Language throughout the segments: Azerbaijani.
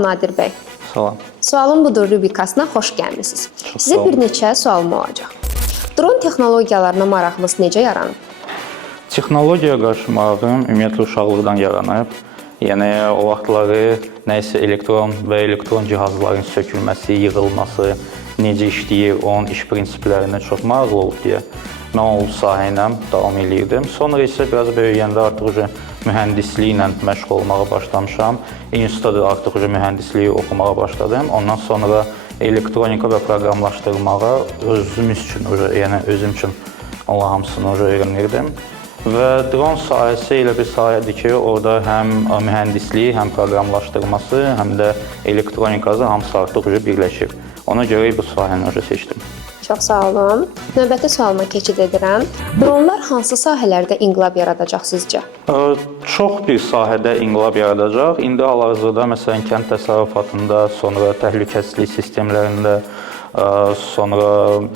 Salam Nadir bəy. Salam. Sualım budur rubrikasına xoş gəlmisiniz. Sizə bir neçə sualım olacaq. Dron texnologiyalarına marağınız necə yaranıb? Texnologiya qarşı marağım ümumiyyətlə uşaqlıqdan yaranıb. Yəni o vaxtları nəyisə elektron və elektron cihazların sökülməsi, yığılması, necə işləyir, onun iş prinsiplərinə çox maraqlı olub deyə mən o sahə ilə davam edirdim. Sonra isə biraz böyüyəndə artıq mühəndisliklə məşğul olmağa başlamışam. İnstitutda artıq mühəndisliyi oxumağa başladım. Ondan sonra elektronika və proqramlaşdırmağa özüm üçün Allah hamısını öyrənirdim. Və dron sahəsi elə bir sahədir ki, orada həm mühəndisliyi, həm proqramlaşdırması, həm də elektronikası hamısı artıq birləşir. Ona görə bu sahəni seçdim. Çox sağ olun. Növbəti sualıma keçid edirəm. Dronlar hansı sahələrdə inqilab yaradacaq sizcə? Çox bir sahədə inqilab yaradacaq. İndi hal-hazırda məsələn kənd təsərrüfatında, sonra təhlükəsizlik sistemlərində, sonra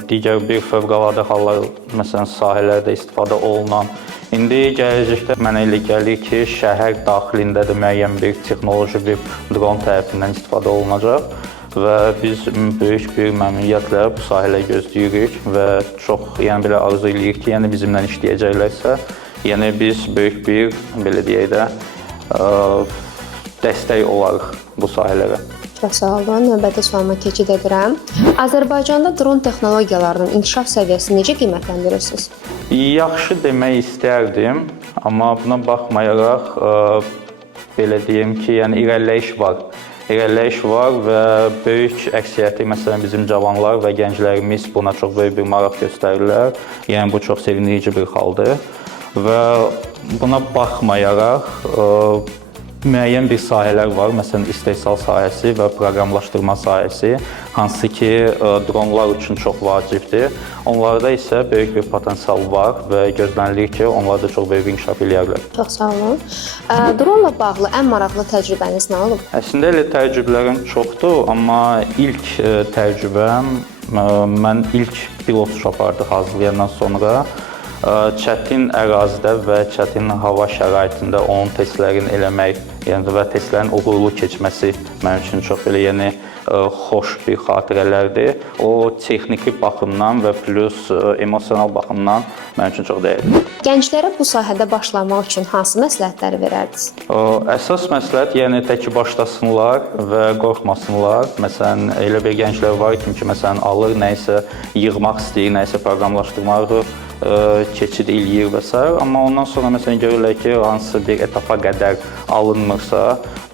digər bir fövqəladə hallar məsələn sahələrdə istifadə olunan. İndi gələcəkdə mənə elə gəlir ki, şəhər daxilində də müəyyən bir texnoloji bir dron tərəfindən istifadə olunacaq. Və biz böyük bir məmnuniyyətlə bu sahələ gözləyirik və çox belə arzu edirik ki, bizimlə işləyəcəklərsə, biz böyük bir belə deyək də dəstək olarıq bu sahələrə. Çox sağ olun. Növbəti sualıma keçid edirəm. Azərbaycanda dron texnologiyalarının inkişaf səviyyəsini necə qiymətləndirirsiniz? Yaxşı demək istərdim, amma buna baxmayaraq belə deyim ki, irəliləyiş var. İrəliləyiş var və böyük əksəriyyəti, məsələn, bizim cavanlar və gənclərimiz buna çox böyük bir maraq göstərirlər. Bu çox sevindirici bir haldır və buna baxmayaraq müəyyən bir sahələr var, məsələn, istehsal sahəsi və proqramlaşdırma sahəsi, hansı ki, dronlar üçün çox vacibdir. Onlarda isə böyük bir potensial var və gözlənilir ki, onlar da çox böyük inkişaf eləyərlər. Çox sağ olun. Dronla bağlı ən maraqlı təcrübəniz nə olub? Əslində elə təcrübələrim çoxdur, amma ilk təcrübəm, mən ilk pilot şopardı hazırlayandan sonra çətin ərazidə və çətin hava şəraitində onun testlərini eləmək, və testlərin uğurlu keçməsi mənim üçün çox xoş bir xatirələrdir. O texniki baxımdan və plus emosional baxımdan mənim üçün çox dəyərlidir. Gənclərə bu sahədə başlamaq üçün hansı məsləhətləri verərdiniz? Əsas məsləhət, tək başlasınlar və qorxmasınlar. Məsələn, elə bir gənclər var ki, məsələn, alır, nəyisə yığmaq istəyir, nəyisə proqramlaşdırmağı keçid eləyir və s. Amma ondan sonra məsələn görürlər ki, hansı bir etapa qədər alınmırsa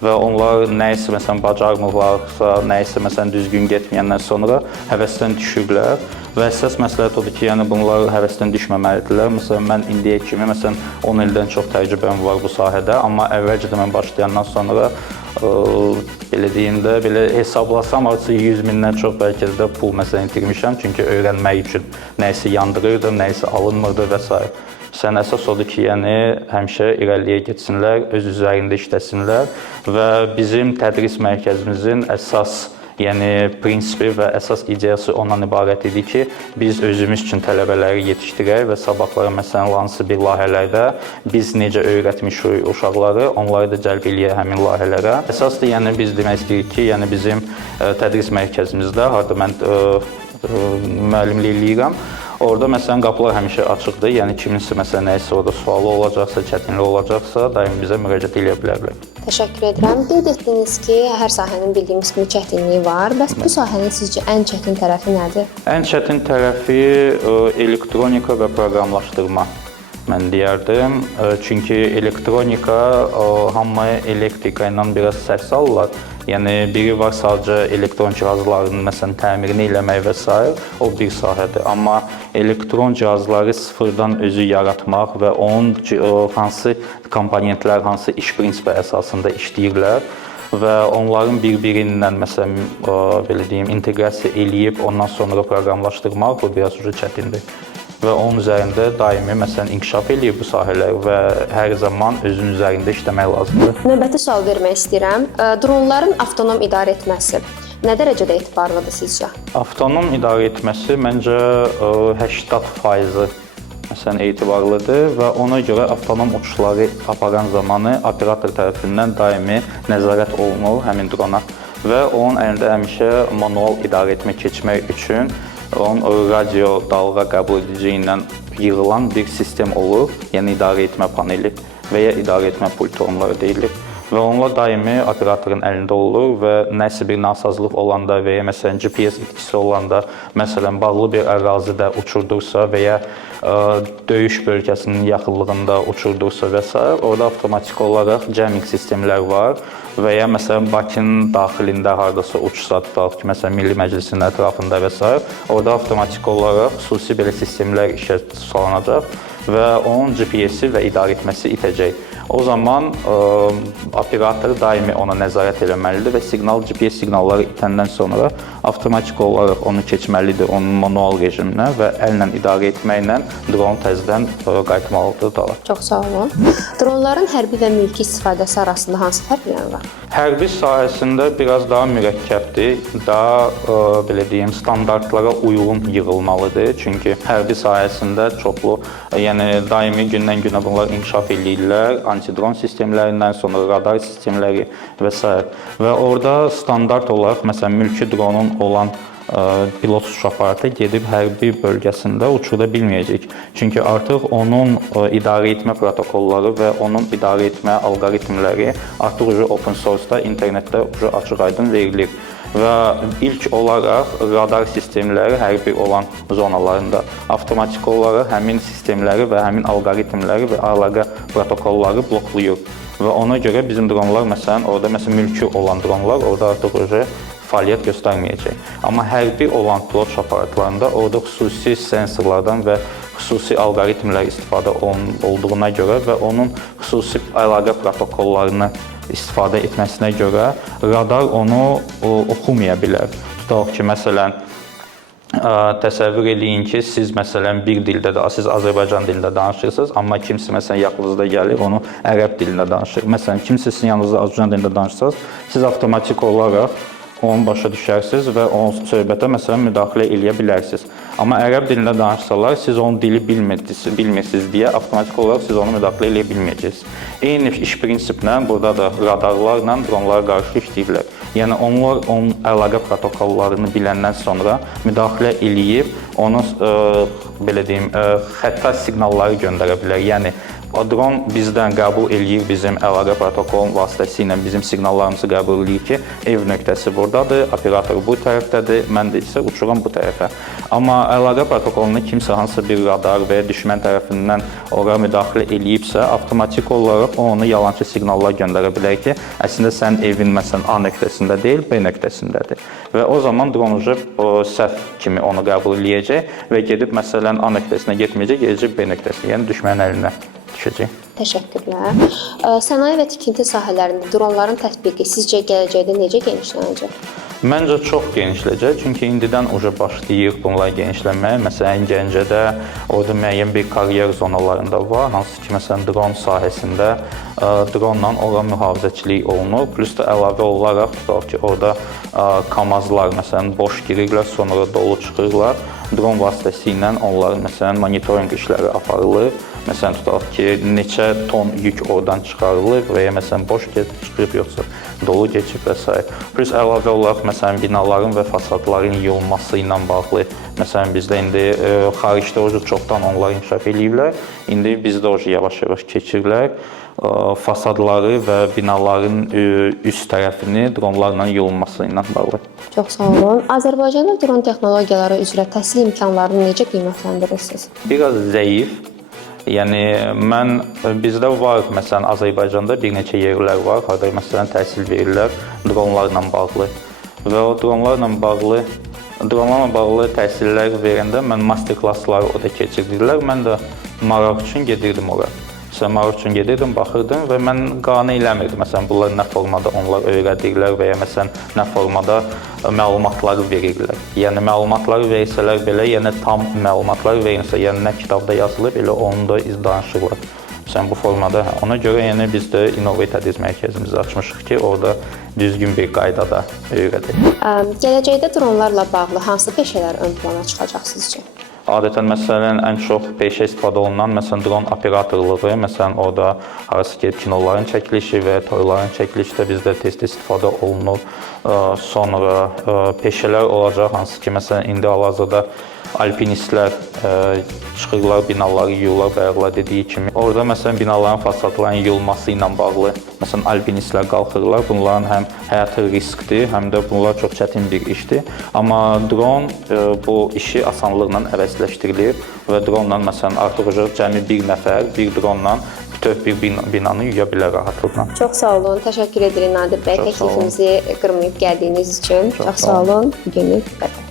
və onlar nəyisə məsələn bacarmırlarsa, nəyisə məsələn düzgün getməyəndən sonra həvəsdən düşürlər. Və əsas məsləhət odur ki, bunlar həvəsdən düşməməlidirlər. Məsələn, mən indiyə kimi 10 ildən çox təcrübəm var bu sahədə, amma əvvəlcə də mən başlayandan sonra belə deyim də, belə hesablasam artıq 100 mindən çox bəlkə də pul itirmişəm, çünki öyrənmək üçün nəyisə yandırırdım, nəyisə alınmırdı və s. Sən əsas odur ki, həmişə irəliyə getsinlər, öz üzərində işləsinlər və bizim tədris mərkəzimizin əsas prinsipi və əsas ideyası ondan ibarət idi ki, biz özümüz üçün tələbələri yetişdirək və sabahları məsələn hansı bir layihələrdə biz necə öyrətmişik uşaqları, onları da cəlb eləyək həmin layihələrə. Əsasdır, biz demək istəyirik ki, bizim tədris mərkəzimizdə, harada mən müəllimlik eləyirəm, orada məsələn qapılar həmişə açıqdır. Kiminsə məsələn nəyisə orada sualı olacaqsa, çətinlik olacaqsa, daim bizə müraciət edə bilərlər. Təşəkkür edirəm. Qeyd etdiniz ki, hər sahənin bildiyimiz kimi çətinliyi var. Bəs bu sahənin sizcə ən çətin tərəfi nədir? Ən çətin tərəfi elektronika və proqramlaşdırma mən deyərdim. Çünki elektronika hamı elektrika ilə biraz səs salırlar. Biri var sadəcə elektron cihazların məsələn təmirini eləmək və s. O bir sahədir. Amma elektron cihazları sıfırdan özü yaratmaq və onun hansı komponentlər, hansı iş prinsipi əsasında işləyirlər və onların bir-birindən məsələn belə deyim inteqrasiya eləyib ondan sonra proqramlaşdırmaq bu biraz çətindir. Və onun üzərində daimi məsələn inkişaf eləyir bu sahələr və hər zaman özünün üzərində işləmək lazımdır. Növbəti sual vermək istəyirəm. Dronların avtonom idarə etməsi nə dərəcədə etibarlıdır sizcə? Avtonom idarə etməsi məncə 80% məsələn etibarlıdır və ona görə avtonom uçuşları aparan zamanı operator tərəfindən daimi nəzarət olunur həmin drona. və onun əlində həmişə manual idarəetmə keçmək üçün onun radio dalğa qəbul edici ilə yığılan bir sistem olur, yəni idarəetmə paneli və ya idarəetmə pultu onlara deyilir. Və onlar daimi operatorun əlində olur və nəsə bir nasazlıq olanda və ya məsələn GPS itkisi olanda, məsələn bağlı bir ərazidə uçurdursa və ya döyüş bölgəsinin yaxınlığında uçurdursa və s. orada avtomatik olaraq jamming sistemlər var və ya məsələn Bakının daxilində hardasa uçsa tutaq ki, məsələn Milli Məclisin ətrafında və s. orada avtomatik olaraq xüsusi belə sistemlər işə salınacaq və onun GPS-i və idarəetməsi itəcək. O zaman operator daimi ona nəzarət etməlidir və GPS siqnalları itəndən sonra avtomatik olaraq onu keçməlidir onun manual rejiminə və əllə idarə etməklə dronu təzədən qayıtmalıdır dala. Çox sağ olun. Dronların hərbi və mülki istifadəsi arasında hansı fərqlər var? Hərbi sahəsində biraz daha mürəkkəbdir, daha belə deyim, standartlara uyğun yığılmalıdır. Çünki hərbi sahəsində çoxlu, yəni daimi gündən-günə bunlar inkişaf edirlər, antidron sistemlərindən sonra radar sistemləri və s. Və orada standart olaraq məsələn mülki dronun olan pilot uçuş aparatı gedib hərbi bölgəsində uçurda bilməyəcək. Çünki artıq onun idarə etmə protokolları və onun idarə etmə alqoritmləri artıq open source-da, internetdə açıq-aydın verilir. Və ilk olaraq radar sistemləri hərbi olan zonalarında avtomatik olaraq həmin sistemləri və həmin alqoritmləri və əlaqə protokolları bloklayır. Və ona görə bizim dronlar məsələn orada mülki olan dronlar orada artıq fəaliyyət göstərməyəcək. Amma hərbi olan pilot aparatlarında orada xüsusi sensorlardan və xüsusi alqoritmlər istifadə olduğuna görə və onun xüsusi əlaqə protokollarını istifadə etməsinə görə radar onu oxumaya bilər. Tutaq ki, məsələn, təsəvvür eləyin ki, siz məsələn bir dildə də, siz Azərbaycan dilində danışırsınız, amma kimsə məsələn yaxınızda gəlir, onu ərəb dilində danışır. Məsələn, kimsə sizin yanınızda Azərbaycan dilində danışırsınız, siz avtomatik olaraq onu başa düşərsiniz və o söhbətə məsələn müdaxilə eləyə bilərsiniz. Amma ərəb dilində danışsalar, siz onun dili bilmirsiniz deyə avtomatik olaraq siz onu müdaxilə eləyə bilməyəcəksiniz. Eyni iş prinsiplə burada da radarlarla dronlara qarşı işləyirlər. Yəni onlar onun əlaqə protokollarını biləndən sonra müdaxilə eləyib onu belə deyim, xəta siqnalları göndərə bilər. Yəni dron bizdən qəbul eləyir, bizim əlaqə protokolun vasitəsilə bizim siqnallarımızı qəbul eləyir ki, ev nöqtəsi buradadır, operator bu tərəfdədir, mən də isə uçuram bu tərəfə. Amma əlaqə protokoluna kimsə hansısa bir radar və ya düşmən tərəfindən ora müdaxilə eləyibsə, avtomatik olaraq onu yalançı siqnallar göndərə bilər ki, əslində sənin evin məsələn A nöqtəsində deyil, B nöqtəsindədir. Və o zaman dron səhv kimi onu qəbul eləyəcək və gedib məsələn A nöqtəsinə getməyəcək, gedəcək B nöqtəsinə, yəni düşmənin əlinə düşəcək. Təşəkkürlər. Sənaye və tikinti sahələrində dronların tətbiqi sizcə gələcəkdə necə genişlənəcək? Məncə çox genişləyəcək, çünki indidən başlayır bunlar genişlənməyə. Məsələn, Gəncədə orada müəyyən bir karyer zonalarında var, hansı ki, məsələn, dron sahəsində dronla ora mühafizəçilik olunur. Plus da əlavə olaraq tutaq ki, orada kamazlar məsələn boş girirlər, sonra dolu çıxırlar. Dron vasitəsilə onların məsələn monitorinq işləri aparılır. Məsələn, tutaq ki, neçə ton yük oradan çıxarılır və ya məsələn boş çıxıb yoxsa dolu keçib və s. Plus əlavə olaraq məsələn binaların və fasadların yığılması ilə bağlı məsələn bizdə indi xaricdə çoxdan onlar inkişaf eləyiblər. İndi bizdə yavaş-yavaş keçirlər. Fasadları və binaların üst tərəfini dronlarla yığılması ilə bağlı. Çox sağ olun. Azərbaycanda dron texnologiyaları üzrə təhsil imkanlarını necə qiymətləndirirsiniz? Biraz zəif. Yəni bizdə var məsələn Azərbaycanda bir neçə yerlər var, harda məsələn təhsil verirlər dronlarla bağlı. Və o dronlarla bağlı təhsillər verəndə mən master klassları orada keçirdilər. Mən də maraq üçün gedirdim ora. Maraq üçün gedirdim, baxırdım və mən qane eləmirdim. Məsələn, bunlar nə formada onlar öyrədirlər və ya məsələn nə formada məlumatları verirlər. Yəni məlumatları versələr belə, yəni tam məlumatları verilsə, yəni nə kitabda yazılıb, elə onu da danışırlar. Məsələn, bu formada. Ona görə yəni biz də İnnovate Tədris mərkəzimizi açmışıq ki, orada düzgün bir qaydada öyrədik. Gələcəkdə dronlarla bağlı hansı peşələr ön plana çıxacaq sizcə? Adətən məsələn ən çox peşə istifadə olunan məsələn dron operatorluğu, məsələn orada harasa gedib kinoların çəkilişi və toyların çəkilişi də bizdə tez-tez istifadə olunur. Sonra peşələr olacaq, hansı ki məsələn indi hal-hazırda alpinistlər çıxırlar, binaları yuyurlar, bayaqlar dediyi kimi. Orada məsələn binaların fasadlarının yuyulması ilə bağlı məsələn alpinistlər qalxırlar. Bunların həm həyatı riskdir, həm də bunlar çox çətin bir işdir. Amma dron bu işi asanlıqla əvəzləşdirilir və dronla məsələn artıq cəmi bir nəfər bir dronla bütöv bir binanı yuya bilər rahatlıqla. Çox sağ olun. Təşəkkür edirik Nadir bəy təklifimizi qırmayıb gəldiyiniz üçün. Çox sağ olun. Bu günlük bu qədər.